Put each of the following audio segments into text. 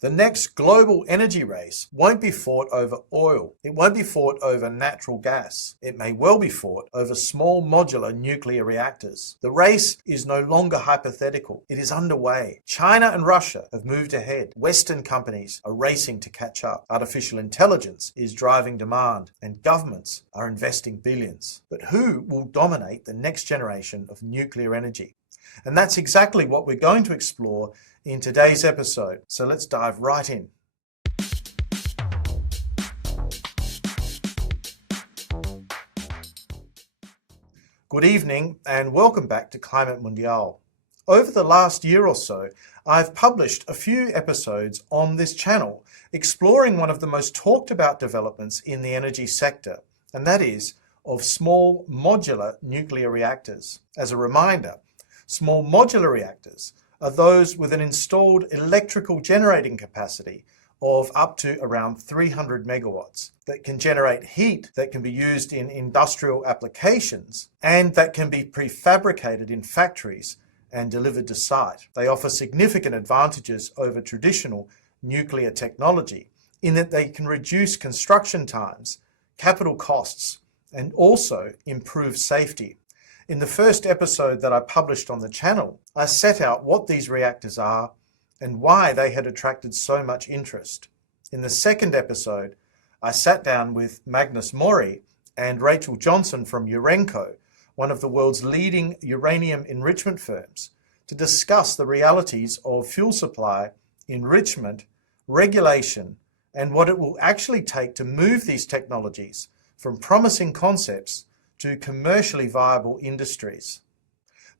The next global energy race won't be fought over oil. It won't be fought over natural gas. It may well be fought over small modular nuclear reactors. The race is no longer hypothetical. It is underway. China and Russia have moved ahead. Western companies are racing to catch up. Artificial intelligence is driving demand, and governments are investing billions. But who will dominate the next generation of nuclear energy? And that's exactly what we're going to explore in today's episode. So let's dive right in. Good evening and welcome back to Climate Mundial. Over the last year or so, I've published a few episodes on this channel exploring one of the most talked about developments in the energy sector, and that is of small modular nuclear reactors. As a reminder, small modular reactors are those with an installed electrical generating capacity of up to around 300 megawatts that can generate heat that can be used in industrial applications and that can be prefabricated in factories and delivered to site. They offer significant advantages over traditional nuclear technology in that they can reduce construction times, capital costs, and also improve safety. In the first episode that I published on the channel, I set out what these reactors are and why they had attracted so much interest. In the second episode, I sat down with Magnus Mori and Rachel Johnson from Urenco, one of the world's leading uranium enrichment firms, to discuss the realities of fuel supply, enrichment, regulation, and what it will actually take to move these technologies from promising concepts to commercially viable industries.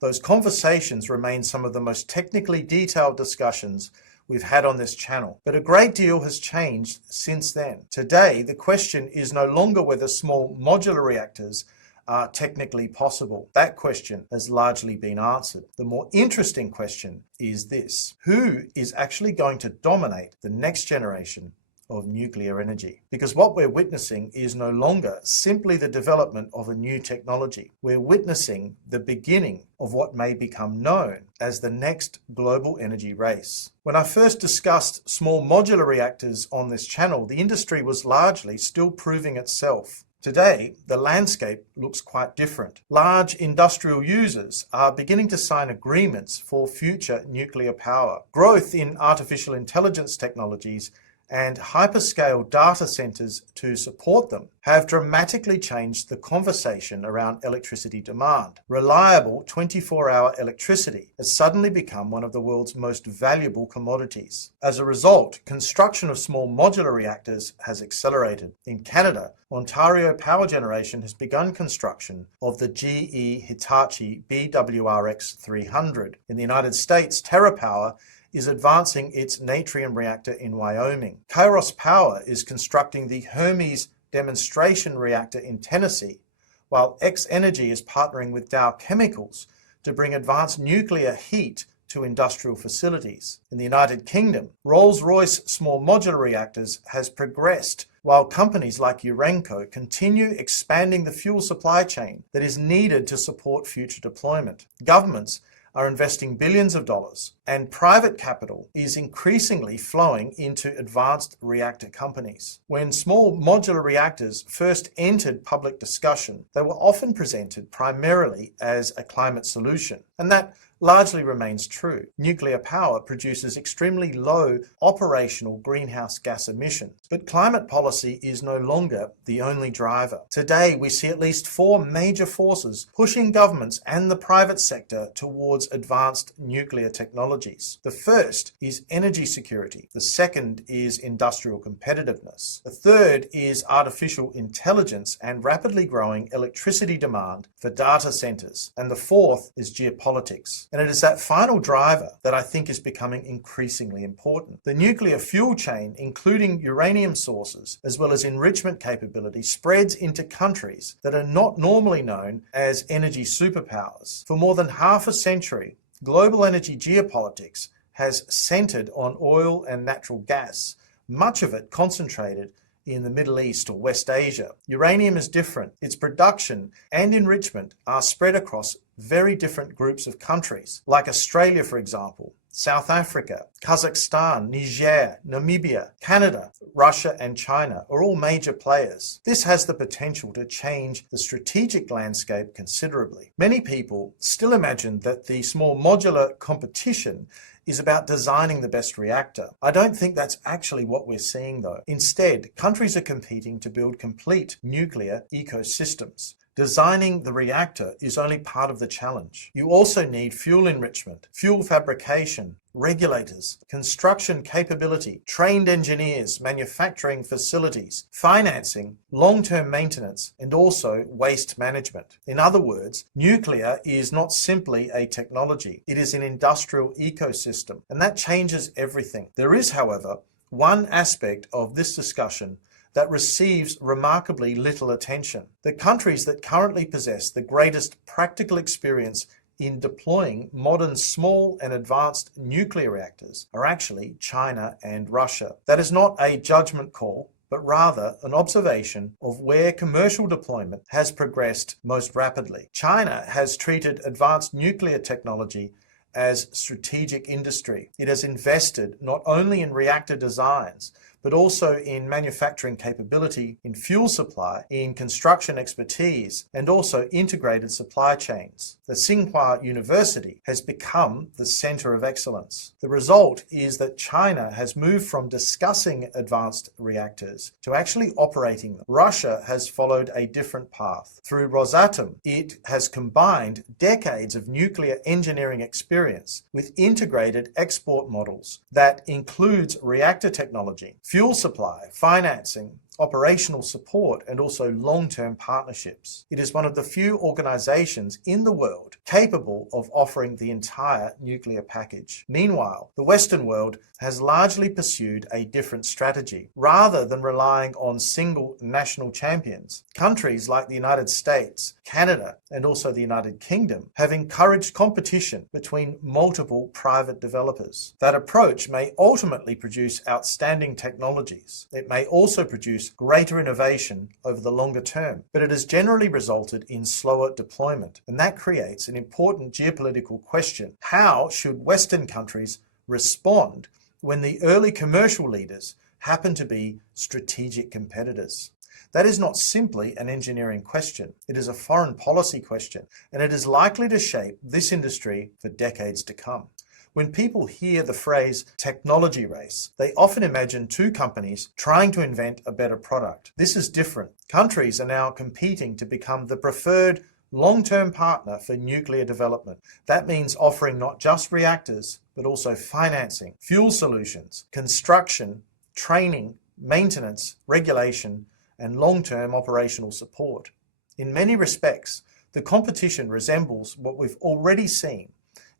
Those conversations remain some of the most technically detailed discussions we've had on this channel, but a great deal has changed since then. Today, the question is no longer whether small modular reactors are technically possible. That question has largely been answered. The more interesting question is this: who is actually going to dominate the next generation of nuclear energy? Because what we're witnessing is no longer simply the development of a new technology. We're witnessing the beginning of what may become known as the next global energy race. When I first discussed small modular reactors on this channel, the industry was largely still proving itself. Today, the landscape looks quite different. Large industrial users are beginning to sign agreements for future nuclear power. Growth in artificial intelligence technologies and hyperscale data centers to support them have dramatically changed the conversation around electricity demand. Reliable 24-hour electricity has suddenly become one of the world's most valuable commodities. As a result, construction of small modular reactors has accelerated. In Canada, Ontario Power Generation has begun construction of the GE Hitachi BWRX 300. In the United States, TerraPower is advancing its natrium reactor in Wyoming. Kairos Power is constructing the Hermes demonstration reactor in Tennessee, while X Energy is partnering with Dow Chemicals to bring advanced nuclear heat to industrial facilities. In the United Kingdom, Rolls-Royce small modular reactors has progressed, while companies like Urenco continue expanding the fuel supply chain that is needed to support future deployment. Governments are investing billions of dollars, and private capital is increasingly flowing into advanced reactor companies. When small modular reactors first entered public discussion, they were often presented primarily as a climate solution, and that largely remains true. Nuclear power produces extremely low operational greenhouse gas emissions, but climate policy is no longer the only driver. Today, we see at least four major forces pushing governments and the private sector towards advanced nuclear technologies. The first is energy security. The second is industrial competitiveness. The third is artificial intelligence and rapidly growing electricity demand for data centers. And the fourth is geopolitics. And it is that final driver that I think is becoming increasingly important. The nuclear fuel chain, including uranium sources, as well as enrichment capability, spreads into countries that are not normally known as energy superpowers. For more than half a century, global energy geopolitics has centered on oil and natural gas, much of it concentrated in the Middle East or West Asia. Uranium is different. Its production and enrichment are spread across very different groups of countries, like Australia, for example, South Africa, Kazakhstan, Niger, Namibia, Canada, Russia and China are all major players. This has the potential to change the strategic landscape considerably. Many people still imagine that the small modular competition is about designing the best reactor. I don't think that's actually what we're seeing though. Instead, countries are competing to build complete nuclear ecosystems. Designing the reactor is only part of the challenge. You also need fuel enrichment, fuel fabrication, regulators, construction capability, trained engineers, manufacturing facilities, financing, long-term maintenance, and also waste management. In other words, nuclear is not simply a technology, it is an industrial ecosystem, and that changes everything. There is, however, one aspect of this discussion that receives remarkably little attention. The countries that currently possess the greatest practical experience in deploying modern small and advanced nuclear reactors are actually China and Russia. That is not a judgment call, but rather an observation of where commercial deployment has progressed most rapidly. China has treated advanced nuclear technology as strategic industry. It has invested not only in reactor designs, but also in manufacturing capability, in fuel supply, in construction expertise, and also integrated supply chains. The Tsinghua University has become the center of excellence. The result is that China has moved from discussing advanced reactors to actually operating them. Russia has followed a different path. Through Rosatom, it has combined decades of nuclear engineering experience with integrated export models that includes reactor technology, fuel supply, financing, operational support, and also long-term partnerships. It is one of the few organizations in the world capable of offering the entire nuclear package. Meanwhile, the Western world has largely pursued a different strategy. Rather than relying on single national champions, countries like the United States, Canada, and also the United Kingdom have encouraged competition between multiple private developers. That approach may ultimately produce outstanding technologies. It may also produce greater innovation over the longer term, but it has generally resulted in slower deployment, and that creates an important geopolitical question. How should Western countries respond when the early commercial leaders happen to be strategic competitors? That is not simply an engineering question. It is a foreign policy question, and it is likely to shape this industry for decades to come. When people hear the phrase technology race, they often imagine two companies trying to invent a better product. This is different. Countries are now competing to become the preferred long-term partner for nuclear development. That means offering not just reactors, but also financing, fuel solutions, construction, training, maintenance, regulation, and long-term operational support. In many respects, the competition resembles what we've already seen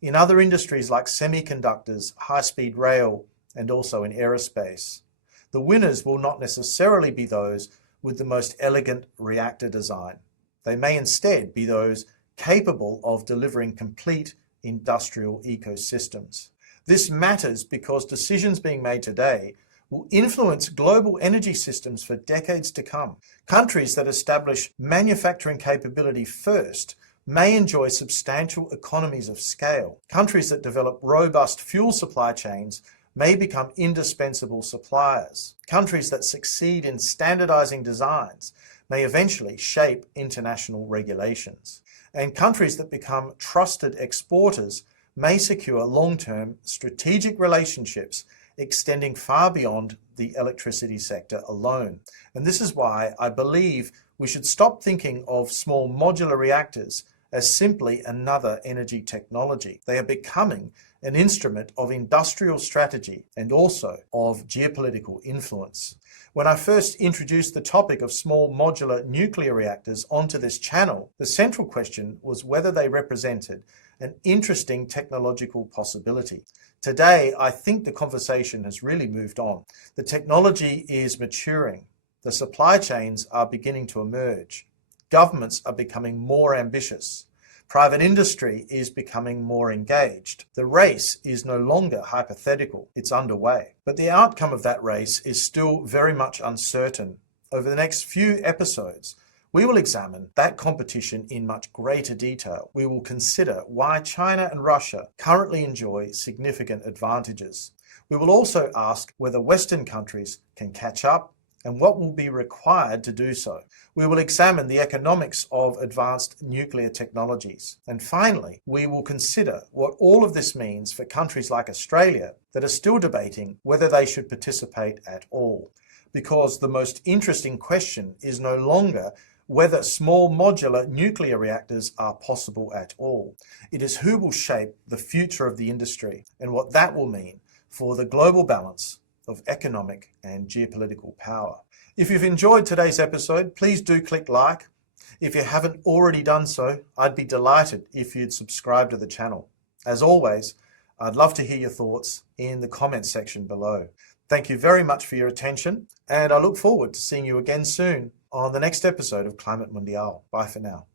in other industries like semiconductors, high-speed rail, and also in aerospace. The winners will not necessarily be those with the most elegant reactor design. They may instead be those capable of delivering complete industrial ecosystems. This matters because decisions being made today will influence global energy systems for decades to come. Countries that establish manufacturing capability first may enjoy substantial economies of scale. Countries that develop robust fuel supply chains may become indispensable suppliers. Countries that succeed in standardizing designs may eventually shape international regulations. And countries that become trusted exporters may secure long-term strategic relationships extending far beyond the electricity sector alone. And this is why I believe we should stop thinking of small modular reactors as simply another energy technology. They are becoming an instrument of industrial strategy and also of geopolitical influence. When I first introduced the topic of small modular nuclear reactors onto this channel, the central question was whether they represented an interesting technological possibility. Today, I think the conversation has really moved on. The technology is maturing. The supply chains are beginning to emerge. Governments are becoming more ambitious. Private industry is becoming more engaged. The race is no longer hypothetical, it's underway. But the outcome of that race is still very much uncertain. Over the next few episodes, We will examine that competition in much greater detail. We will consider why China and Russia currently enjoy significant advantages. We will also ask whether Western countries can catch up and what will be required to do so. We will examine the economics of advanced nuclear technologies. And finally, we will consider what all of this means for countries like Australia that are still debating whether they should participate at all. Because the most interesting question is no longer whether small modular nuclear reactors are possible at all. It is who will shape the future of the industry and what that will mean for the global balance of economic and geopolitical power. If you've enjoyed today's episode, please do click like. If you haven't already done so, I'd be delighted if you'd subscribe to the channel. As always, I'd love to hear your thoughts in the comments section below. Thank you very much for your attention, and I look forward to seeing you again soon on the next episode of Climate Mundial. Bye for now.